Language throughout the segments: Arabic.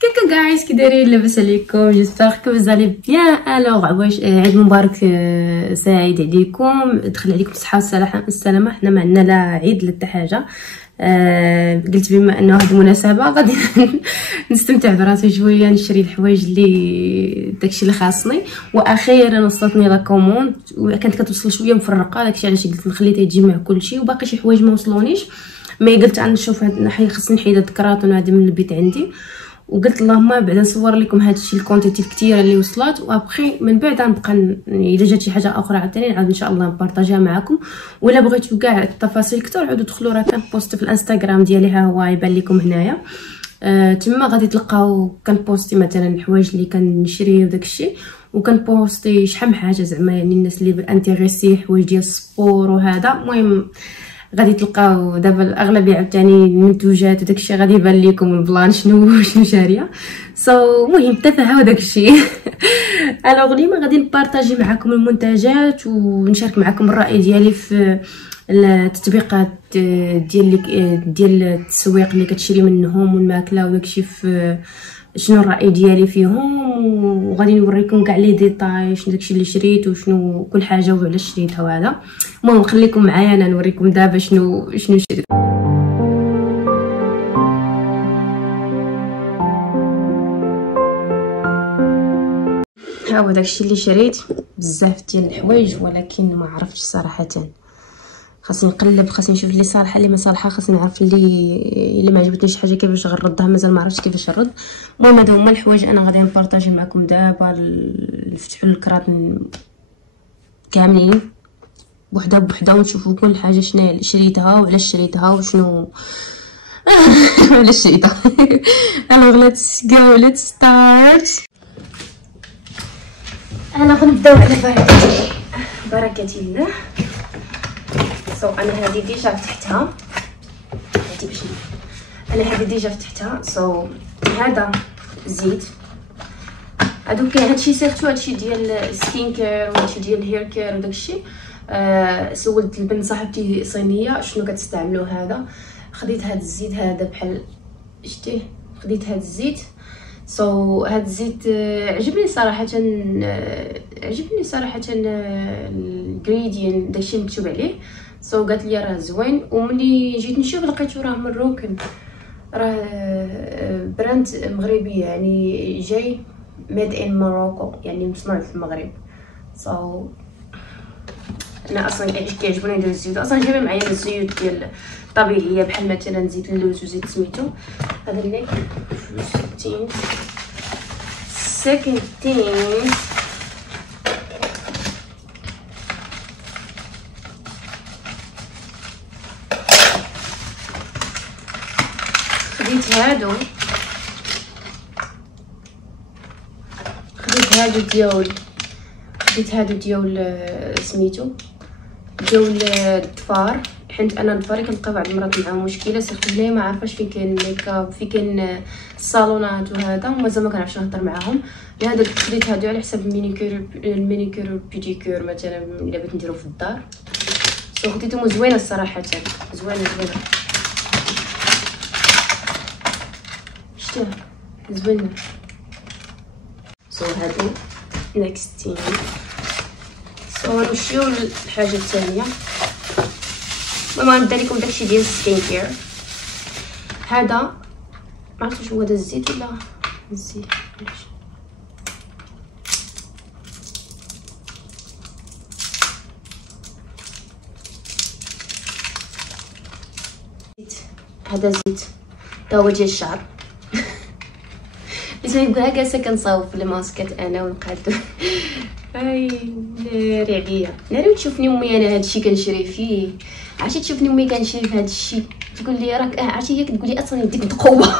كيكو جايز كي دايرين؟ لاباس عليكم؟ جيسبر كو فوزالي بيان. الوغ واش عيد مبارك سعيد عليكم، دخل عليكم بالصحه والسلامه. حنا ما عندنا لا عيد لا حتى حاجه. قلت بما انه هذه المناسبه غادي نستمتع براسي شويه، نشري الحوايج اللي داكشي اللي خاصني. واخيرا وصلتني لا كوموند، وكانت كتوصل شويه مفرقه، داكشي علاش قلت نخلي تيجمع كلشي، وباقي شي حوايج ما وصلونيش. مي قلت غنشوف هاد الناحيه، خصني نحيد هاد الكراطون هادي من البيت عندي، وقلت اللهم بعدا نصور لكم هادشي الكونتيتي الكثيره اللي وصلت، وابخي من بعد غنبقى يعني الا جات شي حاجه اخرى عاوتاني نعاود ان شاء الله نبارطاجيها معكم. ولا بغيتو كاع التفاصيل كثر عاودوا دخلوا، راه كان بوست في الانستغرام ديالي، ها هو يبان لكم هنايا. تما غادي تلقاو كنبوستي مثلا الحوايج اللي كنشري وداكشي، وكنبوستي شحال من حاجه زعما يعني الناس اللي انتريسي حوايج ديال السبور وهذا. المهم غادي تلقاو دابا الاغلبيه عاوتاني المنتوجات وداكشي غادي يبان لكم البلان شنو شاريه. المهم تفاهوا داكشي. الوغ اليوم غادي نبارطاجي معكم المنتجات ونشارك معكم الراي ديالي في التطبيقات ديال التسويق اللي كتشري منهم والماكله وداكشي، في شنو الراي ديالي فيهم، وغادي نوريكم كاع لي ديتاي شنو داكشي اللي شريت وشنو كل حاجه وعلاش شريتها وهذا. المهم خليكم معايا انا نوريكم دابا شنو شريت. ها هو داكشي اللي شريت، بزاف ديال الحوايج ولكن ما عرفتش صراحه. خاصني نقلب، خاصني نشوف اللي صالحه اللي ما صالحه، خاصني نعرف اللي ما عجبتنيش حاجه كيفاش غنردها، مازال ما عرفتش كيفاش نرد. المهم هادو هما الحوايج انا غادي نبارطاجي معكم دابا. نفتحوا الكراطن كاملين بوحده بوحده ونشوفوا كل حاجه شنو شريتها وعلاش شريتها وشنو علاش شريتها. الوغ ليتس ستارت. انا غنبداو على بركه الله. انا هذه ديجا فتحتها، هذا زيت. هادوك هادشي سيرتو هادشي ديال السكين كير وهادشي ديال الهير كير وداكشي. سولت البنت صاحبتي صينيه شنو كتستعملوا. هذا خديت هاد الزيت هذا بحال شتيه، خديت هاد الزيت. هاد الزيت عجبني صراحه، الانغريدينت داكشي مكتوب عليه. قالت لي راه زوين، وملي جيت نشوف لقيتو راه من روكن، راه براند مغربي يعني جاي ميد ان موروكو، يعني مصنوع في المغرب. انا اصلا كيعجبوني ندير الزيوت، اصلا جايبه معايا الزيوت ديال طبيعيه بحال مثلا زيت اللوز وزيت سميتو. هذا اللي 60 second thing خديت هادو ديال سميتو ديال الضفار، حيت انا ضفاري كنلقى بعض المرات معاهم مشكله، سيرتو بلي ما عارفاش فين كاين الميكاب، فين كاين الصالونات وهذا، ومازال ما كنعرفش نهضر معاهم. لهذا خديت هادو على حساب المينيكير والبيديكير مثلا الا بغيت نديرو في الدار. خديتهم زوينه الصراحه، زوينه شتيها زوينه. هادو next thing. نمشيو للحاجه الثانيه. المهم نبدا لكم داكشي ديال السكين كير. هذا ما عرفتش هو هذا الزيت ولا الزيت، هذا زيت تا هو ديال الشعر. بقى جالسه كنصاوب في الماسكات انا ونقادو. اي ناري عليا، ناري تشوفني امي انا هادشي كنشري فيه. عرفتي تشوفني امي كنشري في هادشي تقول لي راك عرفتي هي كتقول لي اصلا يديك بقوه.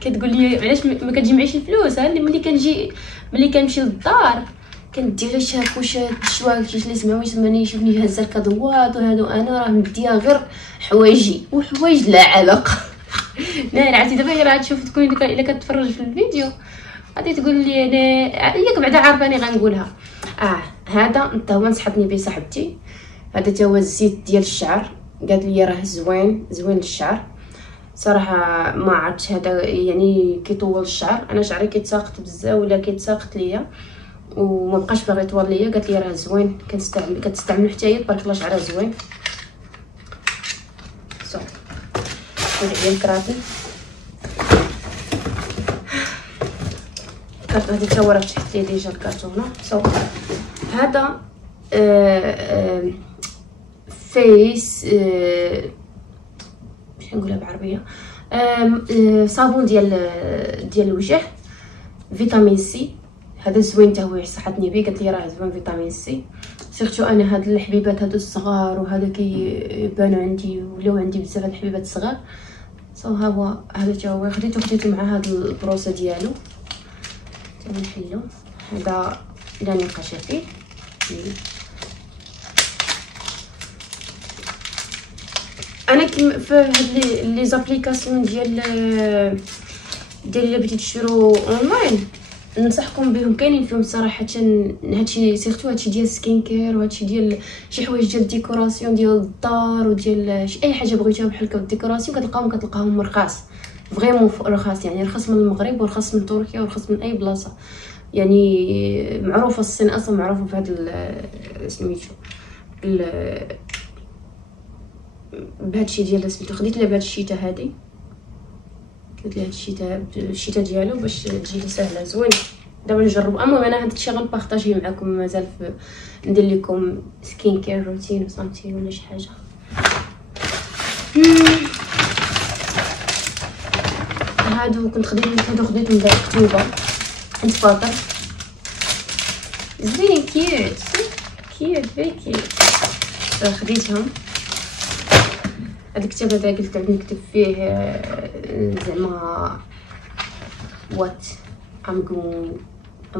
كتقول لي علاش ما كتجمعيش الفلوس. ملي كنمشي للدار كندي غير شاكوشات الشواكيش اللي سمعوني يشوفني هازه الكادوات وهادو، انا راه مديها غير حوايجي وحوايج لا علاقه. ناري عرفتي دابا راه تشوف تكون الا كتفرج في الفيديو غادي تقول لي انا ياك بعدا عارفاني غنقولها. هذا انت هو نصحتني به صاحبتي. هذا تا هو الزيت ديال الشعر، قالت لي راه زوين للشعر. صراحه ما عرفتش هذا يعني كيطول الشعر. انا شعري كيتساقط بزاف ولا كيتساقط ليا وما بقاش باغي يطول ليا. قالت لي راه زوين كتستعملو حتى هي تبارك الله شعرها زوين. صو هذه هي الكراتين هذه تا ورا تحت لي ديجا الكرتونه. صو هذا فيس باش نقولها بالعربيه صابون ديال الوجه فيتامين سي. هذا زوين حتى هو صحتني به. قالت لي راه زوين فيتامين سي سيرتو انا هاد الحبيبات هادو الصغار وهذا كيبانوا عندي ولاو عندي بزاف هاد الحبيبات الصغار. صو ها هو هذا حتى هو خديته مع هاد البروسه ديالو حتى نحلو. هذا لا نقاش فيه. انا كيما في هاد لي زابليكاسيون ديال الا بغيتو تشرو اونلاين ننصحكم بهم. كاينين فيهم صراحه هادشي سيرتو هادشي ديال سكين كير وهادشي ديال شي حوايج ديال ديكوراسيون ديال الدار وديال اي حاجه بغيتوها بحال هكا ديكوراسيون كتلقاهم رخاص فريمون رخاص. يعني رخص من المغرب ورخص من تركيا ورخص من اي بلاصه. يعني معروفه الصين اصلا معروفه في هذا سميتو بهادشي ديال سميتو. خديت لها بهاد الشيته هادي درت لها الشيته ديالو باش تجي لي سهله زوين. دابا نجرب. المهم انا هاد الشيء غنبارطاجيه معكم مازال ندير لكم سكين كير روتين وصامتي ولا شي حاجه. هادو كنت خديتهم ديال اكتوبر عند فاطر زوين كيوت فيري كيوت. خديتهم. هذا الكتاب هذا قلت عاد نكتب فيه زعما what I'm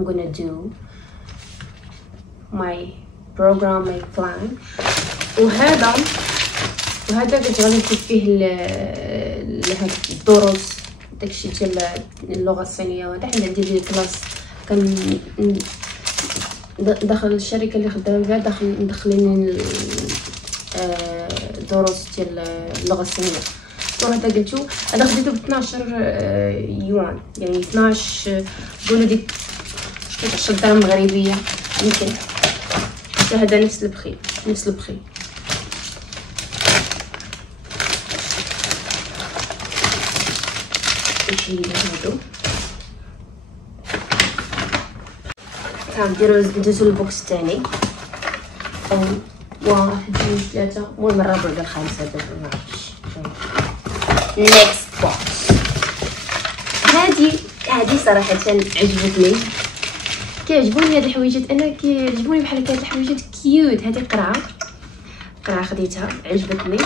gonna do my program my plan. وهذا قلت غادي نكتب فيه هاد الدروس داكشي ديال اللغه الصينيه. وهذا حنا عندي ديال كلاس كان داخل الشركه اللي خدامه فيها مدخلين دروس ديال اللغه الصينيه. وهذا قلتو هذا خديته ب 12 يوان يعني 12 قولوا ديك 10 درهم مغربيه يمكن. حتى هذا نفس البخي نشيل هادو ندوزو للبوكس الثاني. 1 2 3 المهم الرابع ولا الخامس هذا معرفتش. نيكست بوكس هادي صراحه عجبتني. كيعجبوني هاد الحويجات انا كيعجبوني بحال هكا الحويجات كيوت. هادي قرعه خديتها عجبتني.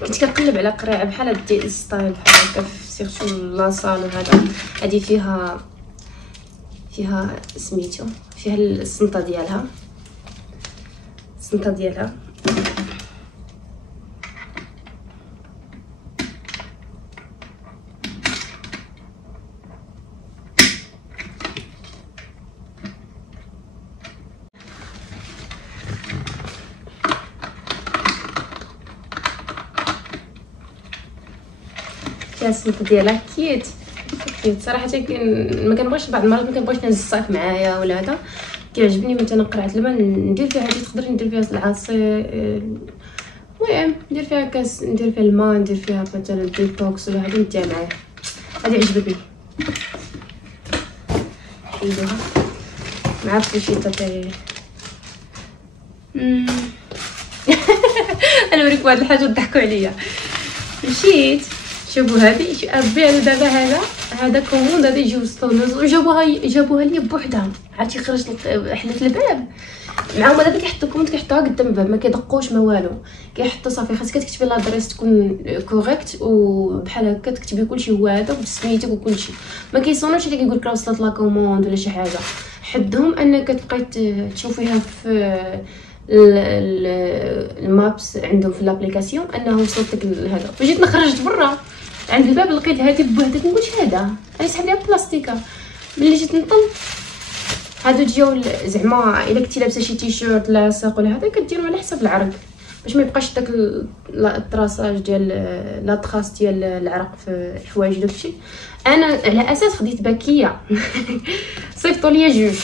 كنت كنقلب على قرعه بحال هاد الستايل بحال هكا سيرتو لاصال. وهذا هادي فيها سميتو فيها السنطه ديالها فيها السنطه ديالها كيوت صراحه. ما كنبغيش بعض المرات ما كنبغيش نهز الصاك معايا ولا هذا. كيعجبني مثلا قرعه الماء ندير فيها هذه تقدر ندير فيها العصير. المهم ندير فيها كاس ندير فيها الماء ندير فيها مثلا ديتوكس ولا هذه نديها معايا. هذه عجبتني حيدوها مع الفوشيطه تاعي. انا نوريكم واحد الحاجه تضحكوا عليا. مشيت شوفوا هذه ربي دابا هذا كوموند هذا يجيو سطونوز وجابوها لي بوحدها. عرفتي خرجت حلت الباب معاهم دابا كيحطوا كوموند كيحطوها قدام الباب ما كيدقوش ما والو. كيحطوا صافي خاصك تكتبي لادريس تكون كوريكت وبحال هكا تكتبي كلشي هو هذا وسميتك وكلشي. ما كيصونوش اللي كيقول لك راه وصلت لا كوموند ولا شي حاجه. حدهم انك تبقاي تشوفيها في المابس عندهم في الابليكاسيون انه وصلتك لهذا. فجيت خرجت برا عند الباب لقيت هذه بوحدها. نقول هذا انا سحب ليها بلاستيكه. ملي جيت نطل هادو جاو زعما الا كنتي لابسه شي تيشيرت لاصق ولا هذا كديروا على حسب العرض. باش ما يبقاش داك الطراساج ديال لا طراس ديال العرق في الحوايج داكشي. انا على اساس خديت باكيه صيفطوا ليا جوج،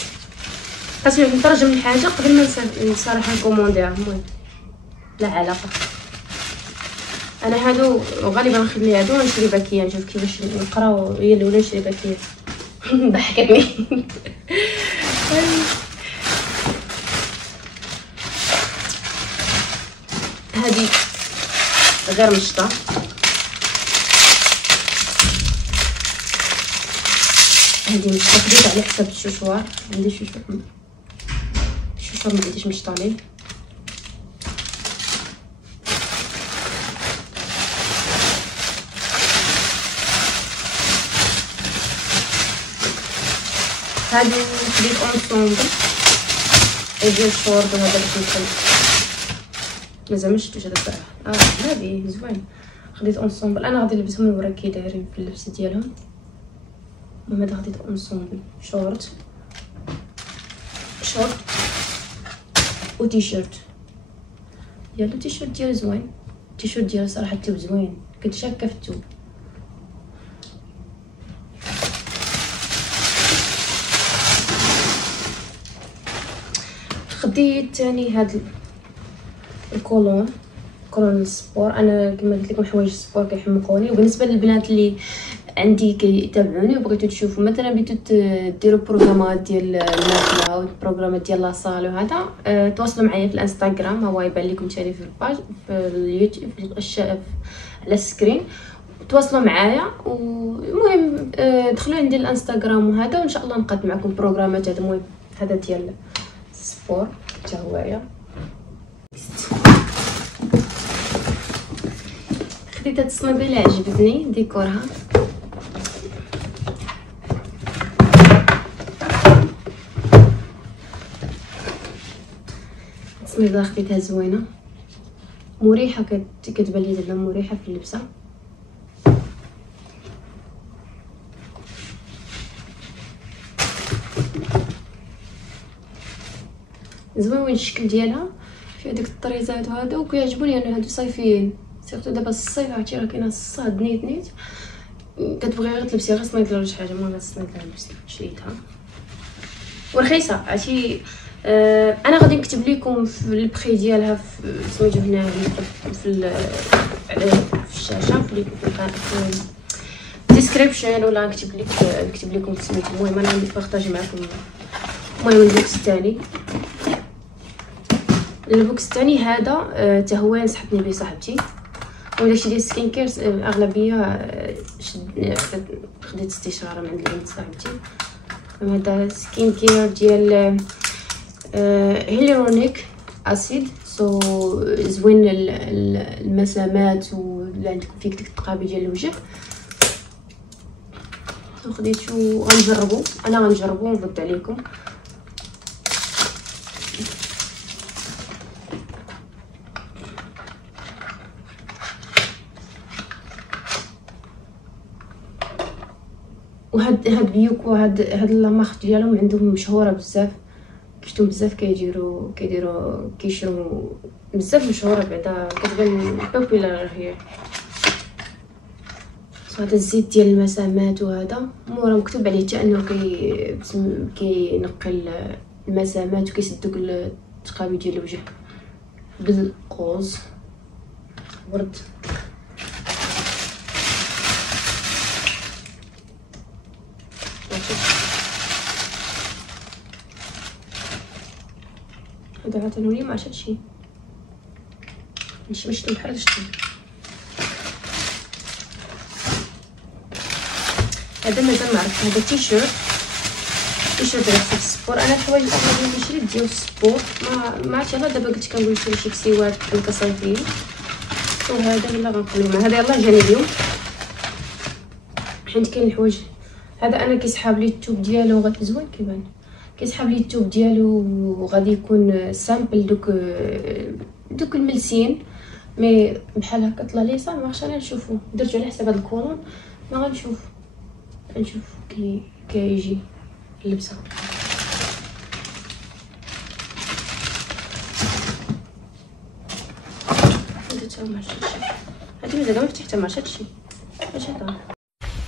خاصني نترجم الحاجه قبل ما نصالح نكومونديها. المهم لا علاقه، انا هادو غالبا نخلي هادو ونشري باكيه، نشوف كيفاش نقراو هي الاولى نشري باكيه. ضحكتني. هذه غير مشطه، هذه مشطه خديت على حساب الشوشوار، عندي الشوشوار ما عنديش مشطه ليه. هادو خديت اونصومبل ديال الشورت، وهذا باش ندخل مازال مشفتوش هذا الصراحه. هادي زوين، خديت اونصومبل. انا غادي نلبسهم نورا كي دايرين في اللبس ديالهم. المهم هذا خديت اونصومبل شورت وتيشيرت. يلا التيشيرت ديالو زوين، التيشيرت ديالو صراحه الثوب زوين، كنت شاكه في الثوب. خديت تاني هاد الكولون السبور. انا كما قلت لكم حوايج السبور كيحمقوني، وبالنسبه للبنات اللي عندي كيتابعوني وبغيتو تشوفوا مثلا بغيتو ديروا بروغرامات ديال الماكله او بروغرامات ديال لاصال وهذا، تواصلوا معايا في الانستغرام، هو يبان لكم ثاني في الباج في اليوتيوب على السكرين. تواصلوا معايا، والمهم دخلوا عندي الانستغرام وهذا، وان شاء الله نقدم معكم بروغرامات. هذا المهم هذا ديال السبور حتى هويا. خديت هاد الصنيبه اللي عجبتني ديكورها، الصنيبه خديتها زوينه مريحه، كتبان لي دابا مريحه في اللبسه. زوين الشكل ديالها، فيها ديك الطريزات هادو، وكيعجبوني انا هادو صيفيين، سيرتو دابا الصيف عرفتي راه كاينه الصاد نيت كتبغي غير تلبسي غير صنيده ولا شي حاجه. المهم الصنيده لبست شريتها ورخيصه عرفتي. انا غادي نكتب لكم في البري ديالها في سميتو هنا في الشاشه في الديسكريبشن، ولا نكتب لكم في سميتو. المهم انا غادي نبارطاجي معكم. المهم البوكس الثاني هذا حتى هو نسحبني به صاحبتي، وداكشي ديال سكين كير اغلبيه خديت استشاره من عند بنت صاحبتي. هذا سكين كير ديال هيلورونيك اسيد، زوين المسامات ولا عندكم فيك ديك التقابي ديال الوجه. خديتو غنجربو ونرد عليكم. وهاد بيوكو هاد لامارك ديالهم عندهم مشهوره بزاف، شفتهم بزاف كيديروا كيشرو بزاف مشهوره، بعدا كتبان بوبيلار هي. هذا الزيت ديال المسامات وهذا مورا مكتوب عليه حتى انه كينقي المسامات وكيسد دوك التقابي ديال الوجه بالقوز ورد. هذا عطاني ما عرفت شي شتو بحال شتو. هذا مازال ما عرفت. هذا تيشيرت ديال السبور. انا الحوايج الاغلبيه اللي شريت ديال السبور ما عرفتش، انا دابا قلت كنقول نشري شي كسيوات بحال كصيفيين، وهذا يلا غنخليه مع هذا. يلاه جاني اليوم حيت كاين الحوايج. هذا انا كيسحاب لي الثوب ديالو غادي زوين كيبان، كيسحاب لي الثوب ديالو وغادي يكون سامبل دوك الملسين مي بحال هكا طلع لي صافي. ما عرفتش انا نشوفو، درتو على حساب هاد الكولون، ما غنشوف كيجي اللبسه. فتحتها وما عرفتش هادي مزال ما فتحتها ما عرفتش هادشي اش هذا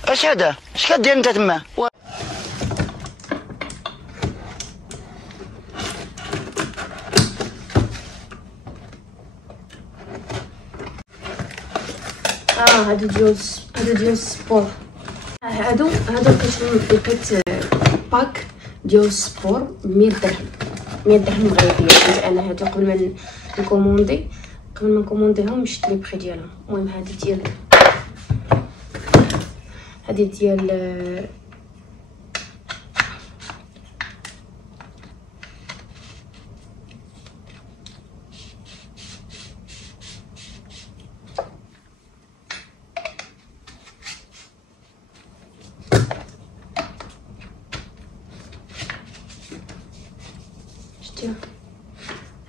اش هذا اش كدير انت تما هادو ديال السبور هادو لقيت باك ديال السبور 100 درهم 100 درهم مغربيه. كنت انا هادو قبل ما نكومونديهم شفت لي بخي ديالهم. المهم هادي ديال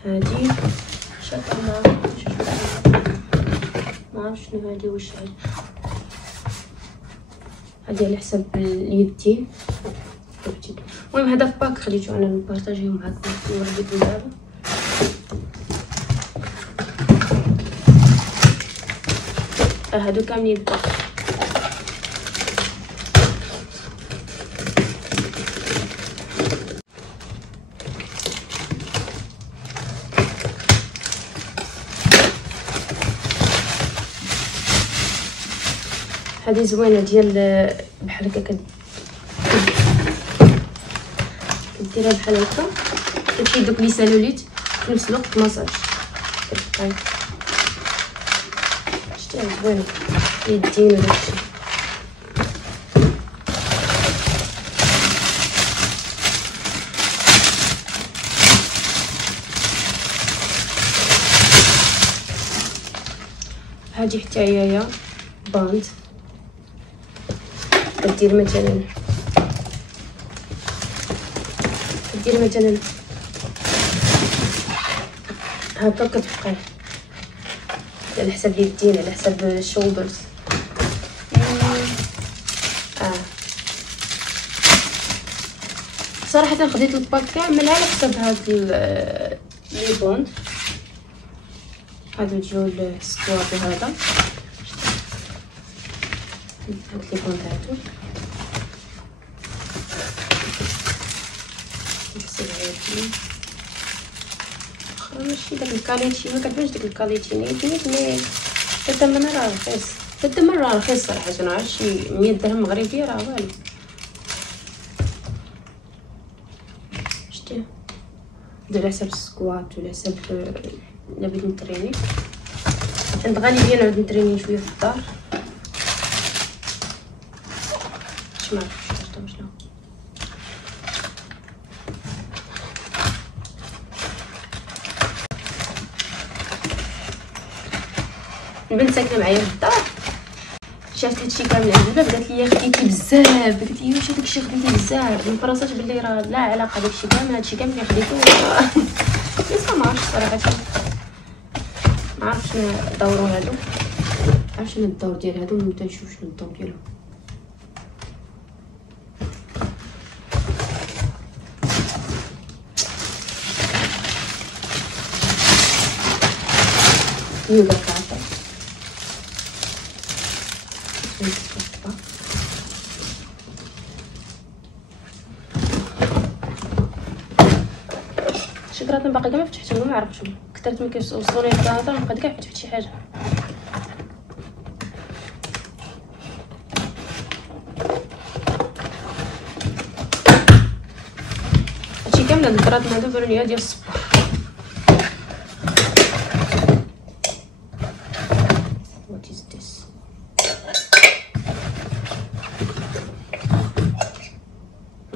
هادي شكلها ما عرفت شنو هادي واش هادي على حسب اليدين. المهم هذا باك خليتو انا نبارطاجيو معاكم وريتكم دابا. هادو كاملين باك هذه زوينه ديال بحال هكا كديرها بحال هكا كتشي دوك لي سالوليت في نفس الوقت ماساج كتبقاي شتيها زوينه يدين وداكشي. هادي حتى هي باند كدير مثلا هكا كتبقى على حسب اليدين على حسب الشولدرز. صراحه خديت الباك كامل على حسب هاد لي بوند هادو ديال السكوات وهذا هاد لي بوند هادو نحسب هادي ماشي داك الكاليتي ما كتبانش ديك الكاليتي نيت مي الثمن راه رخيص الثمن راه رخيص صراحه ما عرفتش 100 درهم مغربيه راه والو. شتي دير على حساب السكوات ولا حساب الا بغيت نتريني عند غالبا نعود نتريني شويه في الدار ما عرفتش شنو البنت ساكنه معايا في الدار شافت هادشي كامل عند الباب قالت لي خديتي بزاف قلت لي واش داكشي خديتي بزاف من فراسات بلي راه لا علاقه داكشي كامل هادشي كامل اللي خديتو لسه ما عرفتش صراحه ما عرفتش شنو دورو هادو عرفت شنو الدور ديال هادو نبدا نشوف شنو الدور ديالهم. يوغا كارتا شكرا باقي كاع ما فتحتهم ما عرفتش كثرت ما كيوصلوني الكارطه ما بقيت كاع فتحت شي حاجه. هادشي كامل هاد الكراط هادو بانوا ليا ديال الصباح.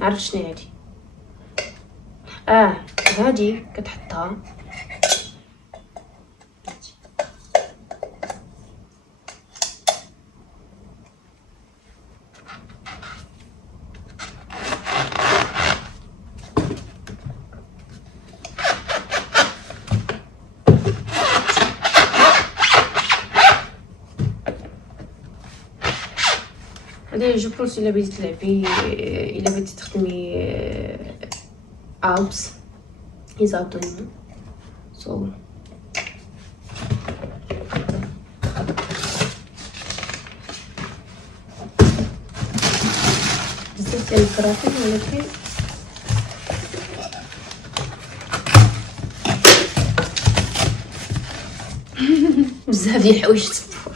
عرفت شنو هادي هادي كتحطها هادي جو بونس الا بغيتي تلعبي الا بغيتي تخدمي abs is abdomen so ديال الكرافين، ولكن بزاف ديال الحوايج تفور،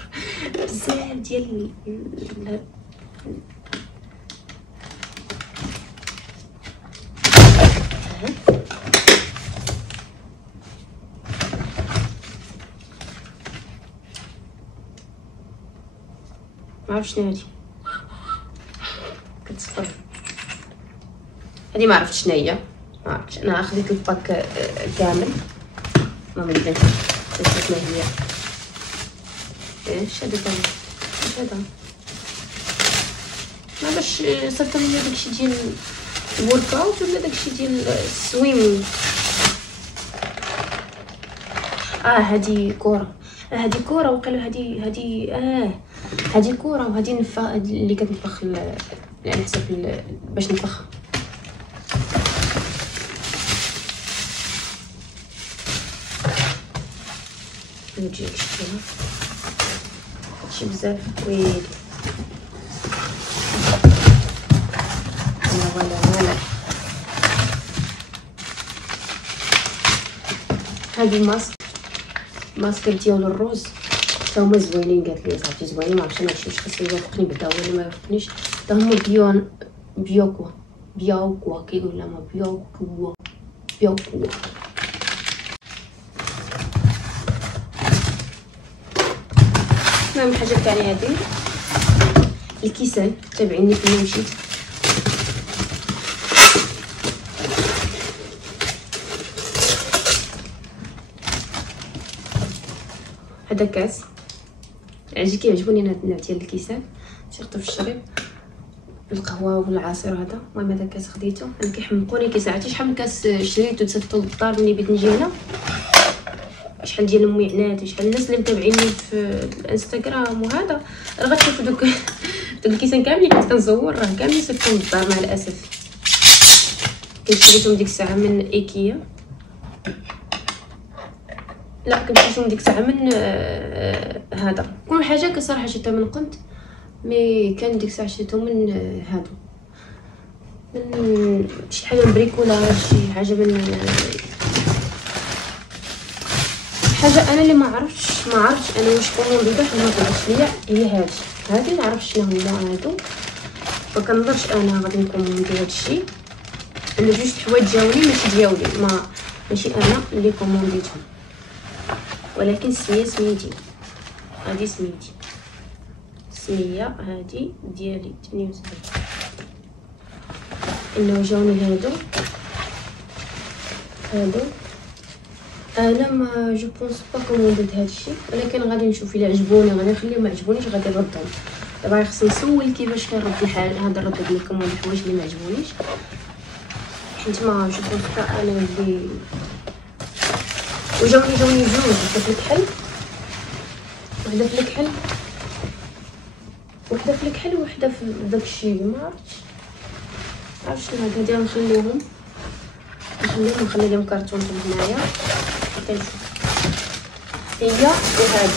بزاف ديال ما عرفتش شنو هادي كتصفر. هادي ما عرفتش شنو هي، ما عرفتش. انا خديت الباك كامل ما مديتش شنو هي. ايش هذا تاني؟ ايش هذا؟ ما باش صرت ليا داكشي ديال الورك اوت ولا داكشي ديال السويم. هادي كره، هادي كره وقيلا هادي هادي كره، وهادي نفخ اللي كتنفخ على حسب باش نفخها. نجي نشتيها هادشي بزاف ويلي. ولا هادي ماسك ديال الروز تا هما زوينين. قالت لي صافي زوينين، ما عرفتش انا واش خاصني يوافقني بعدا ولا ما يوافقنيش. تا هما بيوكوا كيقول لها ما بيوكوا. المهم حاجه تاعني هادي الكيسان، تابعيني فين مشيت. هذا كاس كيعجبوني النوع ديال الكيسان، سيرتو في الشريب القهوه والعصير. هذا المهم هذا كاس خديته انا، كيحمقوني كيساعدني. شحال من كاس شريته وتسدتو للدار ملي بغيت نجي هنا. شحال ديال المعلنات وشحال الناس اللي متابعيني في الانستغرام وهذا راه غتشوفوا دوك الكيسان كاملين كنت كنصور، راه كاملين سدتهم للدار مع الاسف. كنت شريتهم ديك الساعه من ايكيا، لا كنت شريتهم ديك الساعه من هذا. كل حاجه كصراحه شريتها من قنت، مي كان ديك الساعه شريتهم من هادو، من شي حاجه بريكولاج، شي حاجه من حاجه انا اللي ما عرفتش انا واش كومونديتها حنا ما طلعتش ليا. هي هادي ما عرفتش شنو هما هادو، فكنظنش انا غادي نكوموندي هادشي. انا جوج حوايج جاوني ماشي ديالي، ماشي انا اللي كومونديتهم، ولكن سميتي هادي سميه هادي ديالي 78. انه جاوني هادو انا ما جو بونس با كومونديت هادشي، ولكن غادي نشوف الا عجبوني غادي نخليهم، ما عجبونيش غادي نردهم. دابا خصني نسول كيفاش كنرد الحال هذا الرد ديال الكوموند الحوايج اللي ما عجبونيش، حيت ما جو بونس با انا اللي وجاوني جوج، وحده في الكحل وحده في الكحل وحده في داكشي ما عرفتش هاد هادي نخليهم نخلي لهم كرتون هنايا كنشوف هي وهادي.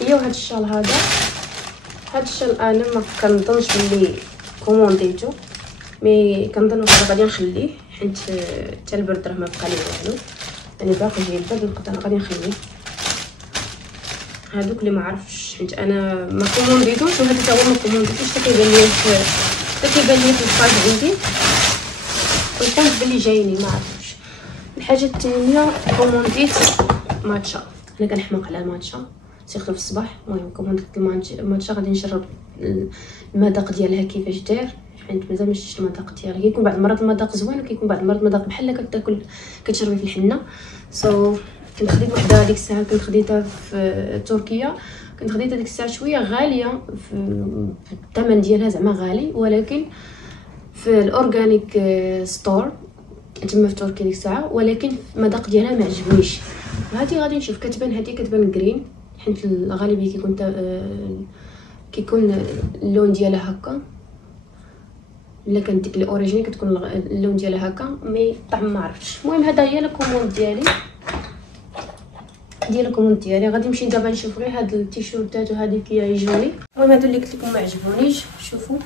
هي وهاد الشال هذا، هاد الشال انا ما كنظنش بلي كومونديتو، مي كنظن غادي نخليه حيت حتى البرد راه ما بقى لي والو. انا باقي جاي البرد نقدر غادي نخليه. هادوك اللي ما عرفتش حيت انا ما كومونديتوش، وهذا تا هو ما كومونديتوش، حتى كيبان لي في الباج عندي وقلت بلي جايني ما عرفتش. الحاجه الثانيه كومونديت ماتشا، انا كنحماق على الماتشا سيرتو في الصباح. المهم كومونديت الماتشا، غادي نجرب المذاق ديالها كيفاش داير، حيت مازال ما شفتش المذاق ديالها. كيكون بعض المرات المذاق زوين، وكيكون بعض المرات المذاق بحال كتاكل كتشربي في الحنه. كنت خديت وحده ديك الساعه، كنت خديتها في تركيا، كنت خديتها ديك الساعه شويه غاليه في الثمن ديالها، زعما غالي، ولكن في الاورغانيك ستور تما في تركيا ديك الساعه، ولكن المذاق ديالها ما عجبنيش. هذه غادي نشوف، كتبان جرين حيت الغالبيه كيكون اللون ديالها هكا الا كانت ديك الاوريجينال كتكون اللون ديالها هكا مي الطعم ما عرفتش. المهم هذا هي الكوموند ديالي غادي نمشي دابا نشوف غير هاد التيشيرتات وهذه كيعجبوني. المهم هادو اللي قلت لكم ما عجبونيش، شوفوا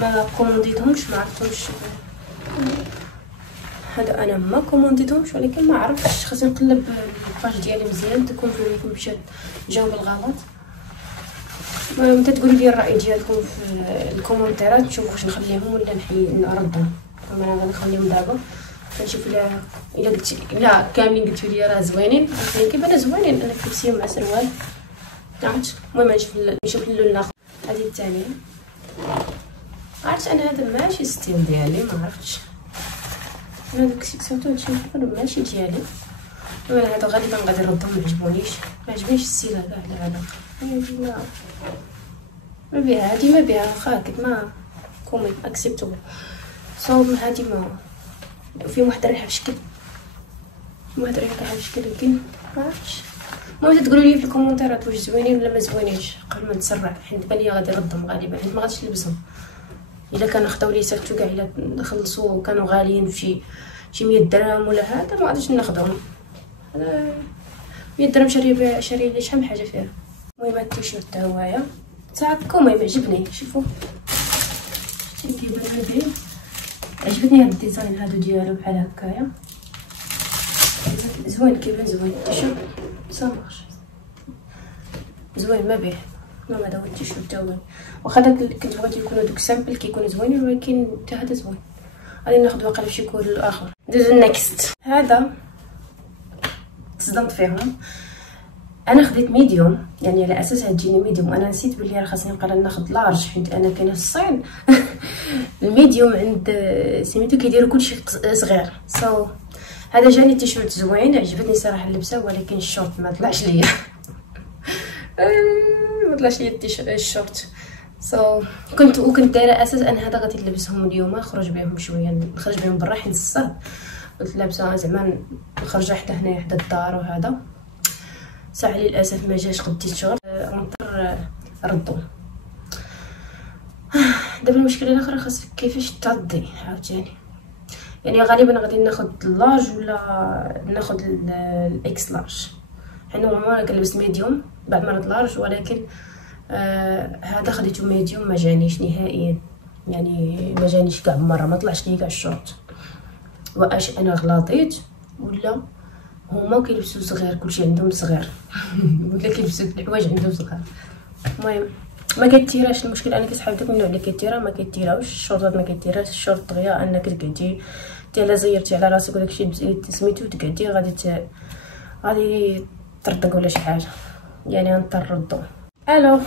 ما كومونديتهمش، ما عرفتهمش. هذا انا ما كومونديتهمش ولكن ما عرفتش، خاصني نقلب الباج ديالي مزيان تكون فين مشات جاوب الغلط. المهم تقولوا لي الراي ديالكم في الكومونتيرات، نشوف واش نخليهم ولا نردهم. انا غادي نخليهم دابا نشوف الا قلت لا كاملين قلتوا لي راه زوينين، ولكن كيبانوا زوينين انا كلبسيهم مع سروال عرفت. المهم نشوف اللون الاخر. هذه الثانيه عرفت انا هذا ماشي ستيل ديالي، ما عرفتش انا داك سيرتو هادشي ماشي ديالي. وانا هذا غالبا غادي نردهم، ما عجبنيش الستيل هذا على العلاقه. ما بيها هادي، ما بيها خاكت ما كومي اكسبتو. هادي ما في واحد ريحه بشكل، لكن ما عرفتش. المهم تقولوا لي في الكومونتيرات واش زوينين ولا ما زوينينش قبل ما نتسرع، حيت بان لي غادي نردهم غالبا، حيت ما غاديش نلبسهم. الا كانوا خداو لي سيرتو كاع الا خلصوا كانوا غاليين في شي 100 درهم ولا هذا ما غاديش ناخذهم. انا 100 درهم شاريه لي شحال من حاجه فيها. المهم هاد التيشيرت تا هوايا تاعكم ما عجبني، شوفوا شتي كيبان بعيد. عجبتني هاد الديزاين هادو ديالو بحال هكايا زوين، كيبان زوين التيشيرت صافي زوين ما بيه. المهم هذا هو التيشيرت تا هو، واخا داك كنت بغيت يكونوا دوك سامبل كيكونوا زوينين ولكن حتى هذا زوين. غادي ناخذ واقيلا شي كول اخر. ندوزو النكست. هذا تصدمت فيهم، انا خديت ميديوم يعني على اساس غتجيني ميديوم، وانا نسيت بلي راه خاصني نقرا ناخذ لارج حيت انا كاينه في الصين الميديوم عند سميتو كيديروا كلشي صغير. هذا جاني تيشيرت زوين، عجبتني صراحه اللبسه، ولكن الشورت ما طلعش ليا ما طلعش ليا الشورت. كنت دايره اساس ان هذا غادي نلبسهم اليوم، نخرج بهم شويه، نخرج بهم برا حيت الصهد، قلت لابسه زعما نخرج حتى هنايا حدا الدار وهذا. ساعه للاسف ما جاش قد التيشيرت، مضطر ردو. دابا المشكله الاخرى خاصك كيفاش تردي عاوتاني، يعني غالبا غادي ناخذ اللارج ولا ناخذ الاكس لارج. حنا نورمال كنلبس ميديوم بعد ما رد لارج، ولكن هذا خديته ميديوم ما جانيش نهائيا، يعني ما جانيش كاع مره، ما طلعش لي كاع الشورت. واش انا غلطيت ولا هما كيلبسوا صغير كلشي عندهم صغير ولا كيلبسوا الحوايج عندهم صغار. المهم ما كيتيراش، المشكل انا كنسحب داك النوع اللي كيتيرا ما كيتيراوش الشورطات، ما كيتيراش الشورط دغيا انك تقعدي الا زيرتي على راسك وداكشي سميتو تقعدي غادي تردق ولا شي حاجه، يعني غنضطر نردو. الو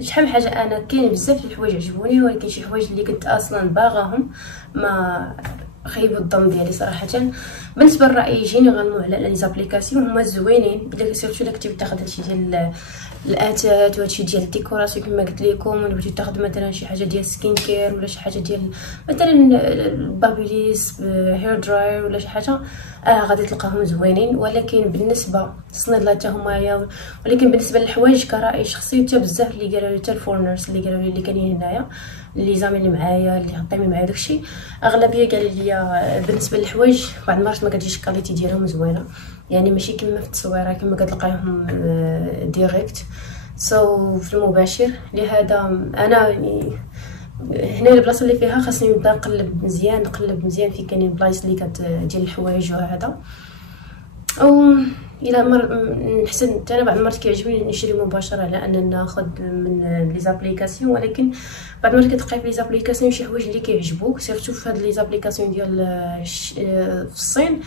شحال من حاجه، انا كاين بزاف د الحوايج عجبوني، ولكن شي حوايج اللي كنت اصلا باغاهم ما خيبوا الظن ديالي صراحه. بالنسبه للراي جينيرالمون على لي زابليكاسيون هما زوينين، الا سيرتو الا كنتي تاخذ هادشي ديال الاتات وهادشي ديال الديكوراسيون كما قلت لكم، ولا بغيتي تاخذ مثلا شي حاجه ديال سكين كير ولا شي حاجه ديال مثلا بابيليس هير دراير ولا شي حاجه، غادي تلقاهم زوينين. ولكن بالنسبه للصنيدلات حتى هما ولكن بالنسبه للحوايج كراي شخصي حتى بزاف اللي قالوا لي حتى الفورنرز اللي قالوا لي اللي كاينين هنايا اللي زامين اللي معايا اللي خدامين معايا داكشي، اغلبيه قالوا لي بالنسبه للحوايج بعض المرات ما كتجيش الكاليتي ديالهم زوينه، يعني ماشي كما في التصويره كما كتلقايهم ديريكت في المباشر. لهذا انا يعني هنا البلاصه اللي فيها خاصني نبدا نقلب مزيان في كاينين بلايص اللي ديال الحوايج وهذا، او الى نحسن حتى انا بعض المرات كيعجبني نشري مباشره على ان ناخذ من لي زابليكاسيون. ولكن بعض المرات كتلقاي في لي زابليكاسيون شي حوايج اللي كيعجبوك، سيرتو في هاد لي زابليكاسيون ديال في الصين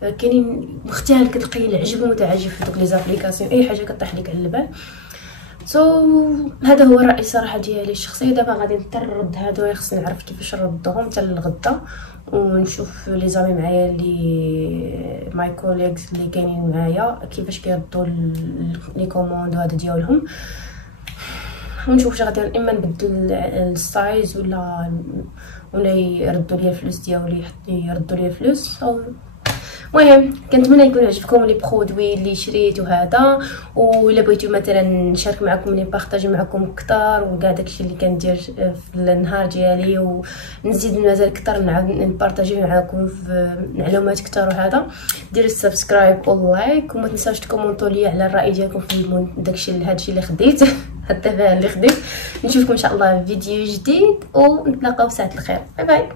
كاينين مختال، كتلقاي العجب متعجب في دوك لي زابليكاسيون، اي حاجه كطيح لك على البال. هذا هو الراي صراحه ديالي الشخصي. دابا غادي نضطر نرد هادو، خصني نعرف كيفاش نردهم حتى للغدا، ونشوف لي زامي معايا اللي ماي كوليغز اللي كاينين معايا كيفاش كيردوا لي كوموند هذا ديالهم، ونشوف واش غادي اما نبدل السايز ولا يردوا لي الفلوس ديالي يردوا لي الفلوس. المهم المهم كنتمنى يكون عجبكم لي برودوي اللي شريت وهذا، ولا بغيتو مثلا نشارك معكم لي بارطاجي معكم اكثر وكاع داكشي اللي كندير في النهار ديالي، ونزيد مازال اكثر نعاود نبارطاجي معكم في معلومات اكثر وهذا. ديروا السبسكرايب واللايك، وما تنساوش تكومونطوا لي على الراي ديالكم في داكشي هادشي اللي خديت التفاعل اللي خديت. نشوفكم ان شاء الله في فيديو جديد ونتلاقاو في ساعه الخير. باي باي.